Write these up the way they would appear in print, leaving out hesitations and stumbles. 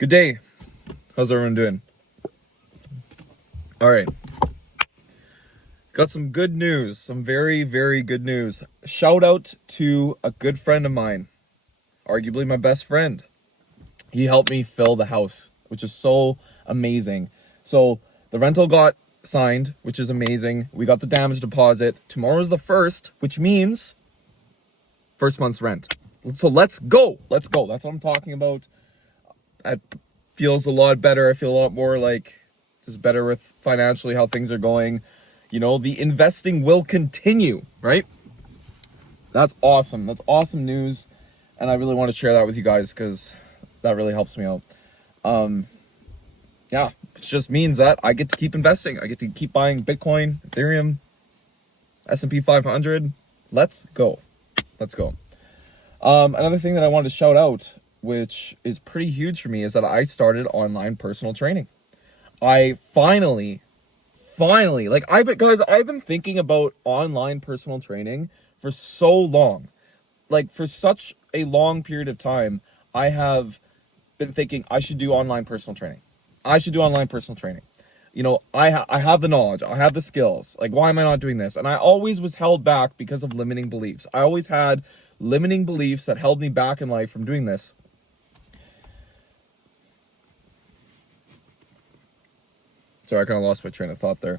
Good day. How's everyone doing? All right. Got some good news. Some very, very good news. Shout out to a good friend of mine. Arguably my best friend. He helped me fill the house, which is so amazing. So the rental got signed, which is amazing. We got the damage deposit. Tomorrow's the 1st, which means first month's rent. So let's go. Let's go. That's what I'm talking about. It feels a lot better. I feel a lot more like just better with financially how things are going. You know, the investing will continue, right? That's awesome. That's awesome news. And I really want to share that with you guys because that really helps me out. Yeah, it just means that I get to keep investing. I get to keep buying Bitcoin, Ethereum, S&P 500. Let's go. Let's go. Another thing that I wanted to shout out, which is pretty huge for me, is that I started online personal training. I finally, like I've been thinking about online personal training for so long. Like for such a long period of time, I have been thinking I should do online personal training. You know, I have the knowledge, I have the skills. Like, why am I not doing this? And I always was held back because of limiting beliefs. I always had limiting beliefs that held me back in life from doing this. Sorry, I kind of lost my train of thought there.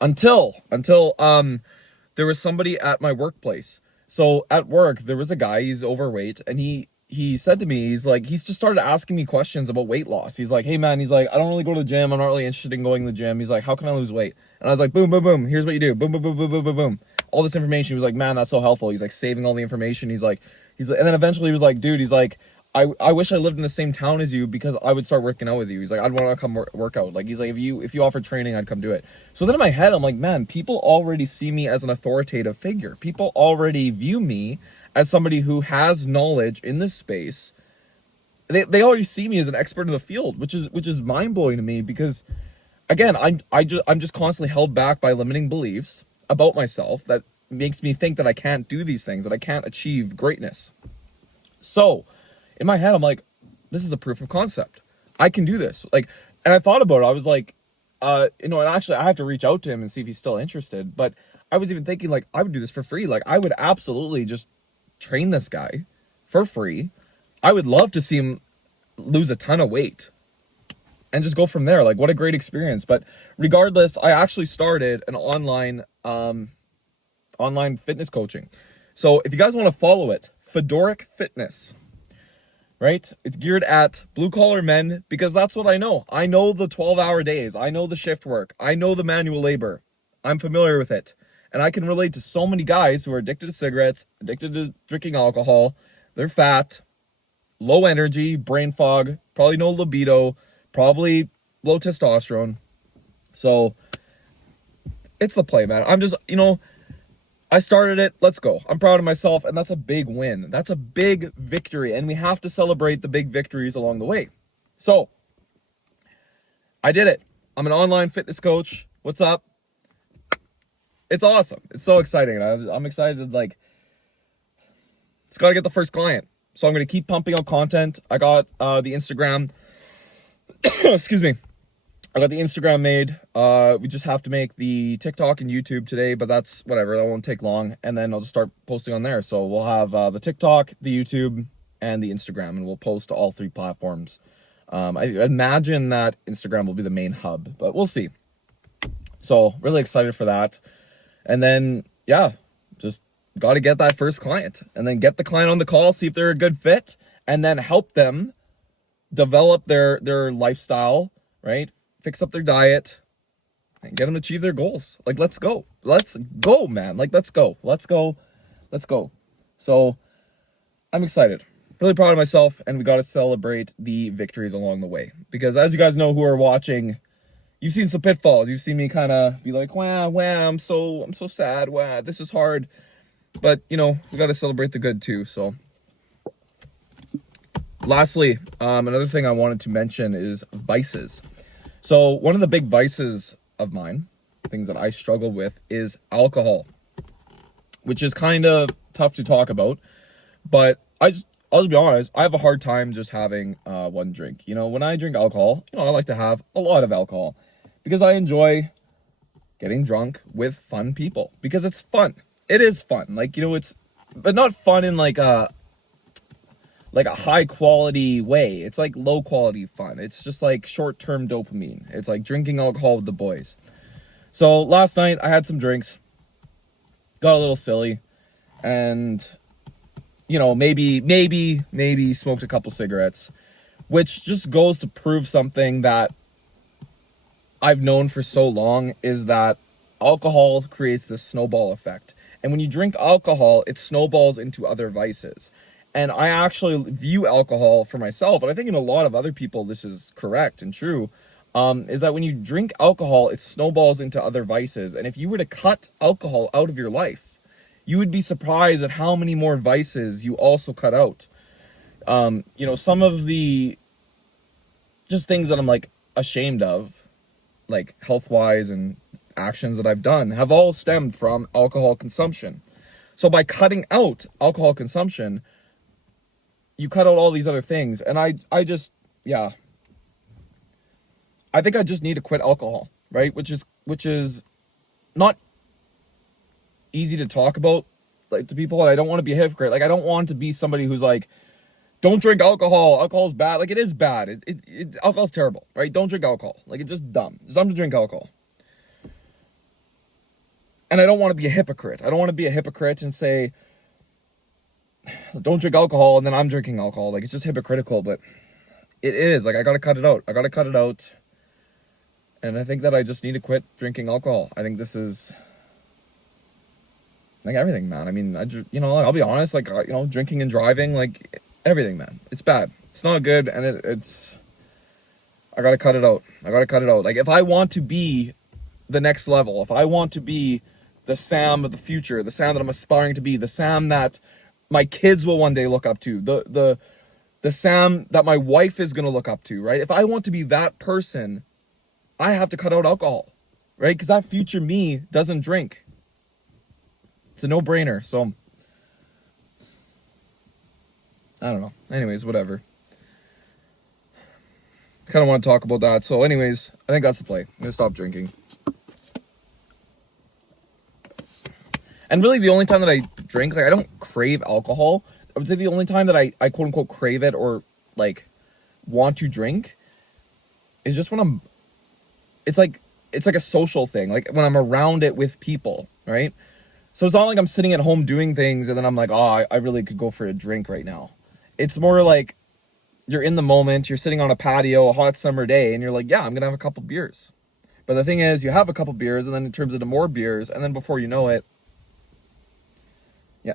Until there was somebody at my workplace. So at work, there was a guy, he's overweight, and he said to me, he's just started asking me questions about weight loss. He's like, hey man, he's like, I don't really go to the gym. I'm not really interested in going to the gym. He's like, how can I lose weight? And I was like, boom, boom, boom. Here's what you do. Boom, boom, boom, boom, boom, boom, boom. All this information. He was like, man, that's so helpful. He's like saving all the information. He's like, and then eventually he was like, dude, he's like, I wish I lived in the same town as you because I would start working out with you. He's like, I'd want to come work out. Like, he's like, if you offer training, I'd come do it. So then in my head, I'm like, man, people already see me as an authoritative figure. People already view me as somebody who has knowledge in this space. They already see me as an expert in the field, which is mind blowing to me because, again, I'm just constantly held back by limiting beliefs about myself that makes me think that I can't do these things, that I can't achieve greatness. So in my head, I'm like, this is a proof of concept. I can do this. Like, and I thought about it. I was like, and actually I have to reach out to him and see if he's still interested. But I was even thinking like, I would do this for free. Like I would absolutely just train this guy for free. I would love to see him lose a ton of weight and just go from there. Like, what a great experience. But regardless, I actually started an online fitness coaching. So if you guys want to follow it, Fedoric Fitness, right? It's geared at blue collar men because that's what I know. I know the 12-hour days. I know the shift work. I know the manual labor. I'm familiar with it. And I can relate to so many guys who are addicted to cigarettes, addicted to drinking alcohol. They're fat, low energy, brain fog, probably no libido, probably low testosterone. So it's the play, man. I'm just, I started it. Let's go. I'm proud of myself. And that's a big win. That's a big victory. And we have to celebrate the big victories along the way. So I did it. I'm an online fitness coach. What's up? It's awesome. It's so exciting. I'm excited. Like, it's got to get the first client. So I'm going to keep pumping out content. I got the Instagram. Excuse me. I got the Instagram made. We just have to make the TikTok and YouTube today, but that's whatever. That won't take long. And then I'll just start posting on there. So we'll have the TikTok, the YouTube, and the Instagram, and we'll post to all 3 platforms. I imagine that Instagram will be the main hub, but we'll see. So really excited for that. And then, yeah, just got to get that first client and then get the client on the call, see if they're a good fit, and then help them develop their lifestyle, right? Fix up their diet and get them to achieve their goals. Like, let's go, man. Like, let's go. So I'm excited, really proud of myself. And we got to celebrate the victories along the way, because as you guys know, who are watching, you've seen some pitfalls. You've seen me kind of be like, wow, I'm so sad. Wow, this is hard. But, we got to celebrate the good too. So lastly, another thing I wanted to mention is vices. So one of the big vices of mine, things that I struggle with, is alcohol, which is kind of tough to talk about. But I'll just be honest, I have a hard time just having one drink. You know, when I drink alcohol, you know, I like to have a lot of alcohol because I enjoy getting drunk with fun people because it's fun. It is fun. Like, you know, but not fun in like a high quality way. It's like low quality fun. It's just like short-term dopamine. It's like drinking alcohol with the boys. So last night I had some drinks, got a little silly, and you know, maybe smoked a couple cigarettes, which just goes to prove something that I've known for so long, is that alcohol creates this snowball effect. And when you drink alcohol, it snowballs into other vices. And I actually view alcohol for myself, and I think in a lot of other people this is correct and true, is that when you drink alcohol, it snowballs into other vices. And if you were to cut alcohol out of your life, you would be surprised at how many more vices you also cut out. You know, some of the just things that I'm like ashamed of, like health-wise and actions that I've done, have all stemmed from alcohol consumption. So by cutting out alcohol consumption, you cut out all these other things. And I just, yeah, I think I just need to quit alcohol, right? Which is not easy to talk about, like, to people. And I don't want to be a hypocrite. Like, I don't want to be somebody who's like, don't drink alcohol. Alcohol's bad. Like, it is bad. Alcohol's terrible, right? Don't drink alcohol. Like, it's just dumb. It's dumb to drink alcohol. And I don't want to be a hypocrite. I don't want to be a hypocrite and say, don't drink alcohol, and then I'm drinking alcohol. Like, it's just hypocritical, but it is. Like, I gotta cut it out. I gotta cut it out. And I think that I just need to quit drinking alcohol. I think this is like everything, man. I mean, you know, I'll be honest, like, you know, drinking and driving, like, everything, man. It's bad. It's not good, and it's... I gotta cut it out. I gotta cut it out. Like, if I want to be the next level, if I want to be the Sam of the future, the Sam that I'm aspiring to be, the Sam that my kids will one day look up to, the Sam that my wife is gonna look up to, right? If I want to be that person, I have to cut out alcohol, right? Because that future me doesn't drink. It's a no-brainer. So I don't know. Anyways, whatever. Kind of want to talk about that. So anyways, I think that's the play. I'm gonna stop drinking. And really, the only time that I drink, like, I don't crave alcohol. I would say the only time that I quote unquote crave it or like want to drink is just when it's like a social thing, like when I'm around it with people, right? So it's not like I'm sitting at home doing things and then I'm like, oh, I really could go for a drink right now. It's more like you're in the moment, you're sitting on a patio, a hot summer day, and you're like, yeah, I'm gonna have a couple beers. But the thing is, you have a couple beers and then it turns into more beers, and then before you know it, yeah,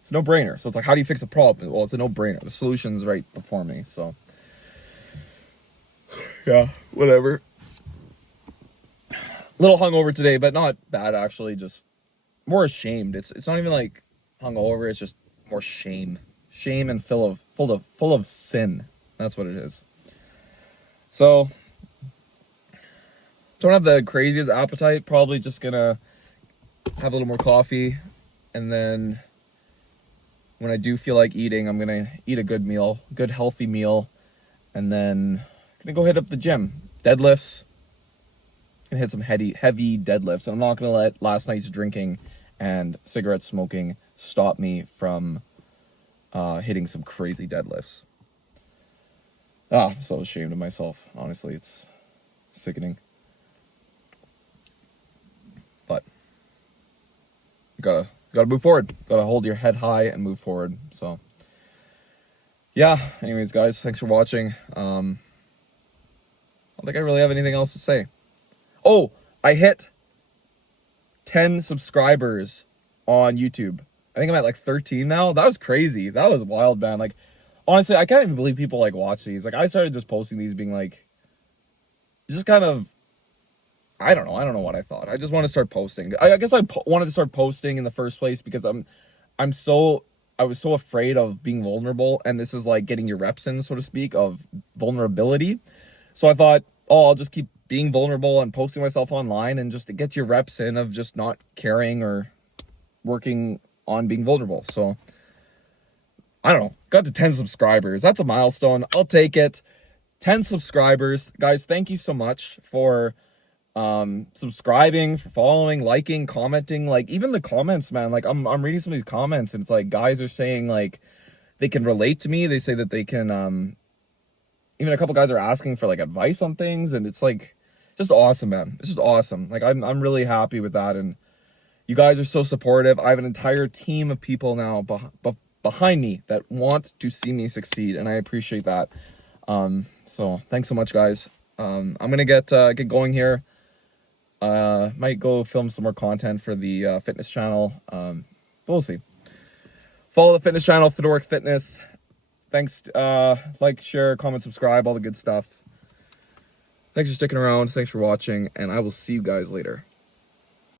it's a no-brainer. So it's like, how do you fix the problem? Well, it's a no-brainer. The solution's right before me. So yeah, whatever. Little hungover today, but not bad actually. Just more ashamed. It's not even like hungover. It's just more shame and full of sin. That's what it is. So don't have the craziest appetite. Probably just gonna have a little more coffee, and then when I do feel like eating, I'm gonna eat a good meal, good healthy meal, and then I'm gonna go hit up the gym, deadlifts. And hit some heavy deadlifts. And I'm not going to let last night's drinking and cigarette smoking stop me from hitting some crazy deadlifts. I'm so ashamed of myself. Honestly, it's sickening. But you gotta move forward. Gotta hold your head high and move forward. So yeah, anyways, guys, thanks for watching. I don't think I really have anything else to say. Oh, I hit 10 subscribers on YouTube. I think I'm at like 13 now. That was crazy. That was wild, man. Like, honestly, I can't even believe people like watch these. Like, I started just posting these being like, just kind of, I don't know what I thought. I just want to start posting. I guess I wanted to start posting in the first place because I was so afraid of being vulnerable, and this is like getting your reps in, so to speak, of vulnerability. So I thought, oh, I'll just keep being vulnerable and posting myself online, and just to get your reps in of just not caring or working on being vulnerable. So I don't know, got to 10 subscribers. That's a milestone. I'll take it. 10 subscribers. Guys, thank you so much for subscribing, for following, liking, commenting. Like, even the comments, man, like I'm reading some of these comments, and it's like guys are saying like they can relate to me. They say that they can even a couple guys are asking for like advice on things, and it's like just awesome, man. It's just awesome. Like I'm really happy with that, and you guys are so supportive. I have an entire team of people now behind me that want to see me succeed, and I appreciate that. So thanks so much, guys. I'm gonna get going here. Might go film some more content for the fitness channel. But we'll see. Follow the fitness channel, Fedoric Fitness. Thanks. Like, share, comment, subscribe, all the good stuff. Thanks for sticking around. Thanks for watching, and I will see you guys later.